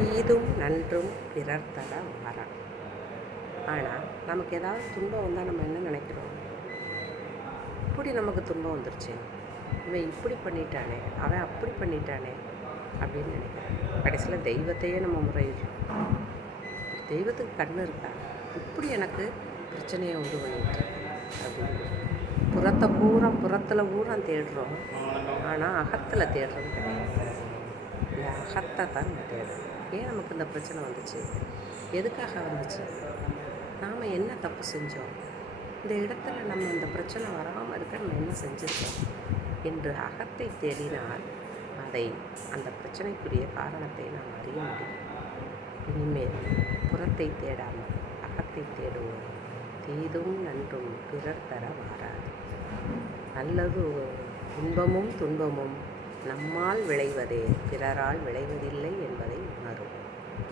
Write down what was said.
தீதும் நன்றும் பிறர் தர வாரா. ஆனால் நமக்கு ஏதாவது துன்பம் வந்தால் நம்ம என்ன நினைக்கிறோம்? இப்படி நமக்கு துன்பம் வந்துருச்சு, இவன் இப்படி பண்ணிட்டானே, அவன் அப்படி பண்ணிட்டானே அப்படின்னு நினைக்கிறேன். கடைசியில் தெய்வத்தையே நம்ம முறையிடுறோம். தெய்வத்துக்கு கண்ணு இருக்கா? இப்படி எனக்கு பிரச்சனையை உண்டு பண்ணிட்டு அப்படின்னு புறத்தில் பூரா தேடுறோம். ஆனால் அகத்தில் தேடுறது கிடையாது. இந்த அகத்தை தான் நம்ம தேடுறோம். ஏன் நமக்கு இந்த பிரச்சனை வந்துச்சு? எதுக்காக வந்துச்சு? நாம் என்ன தப்பு செஞ்சோம்? இந்த இடத்துல நம்ம இந்த பிரச்சனை வராமல் இருக்க நம்ம என்ன செஞ்சுருக்கோம் என்று அகத்தை தேடினால் அந்த பிரச்சனைக்குரிய காரணத்தை நாம் அறிய முடியும். இனிமேல் புறத்தை தேடாமல் அகத்தை தேடுவோம். தீதும் நன்றும் பிறர் தர வாராது. நல்லது இன்பமும் துன்பமும் நம்மால் விளைவதே, பிறரால் விளைவதில்லை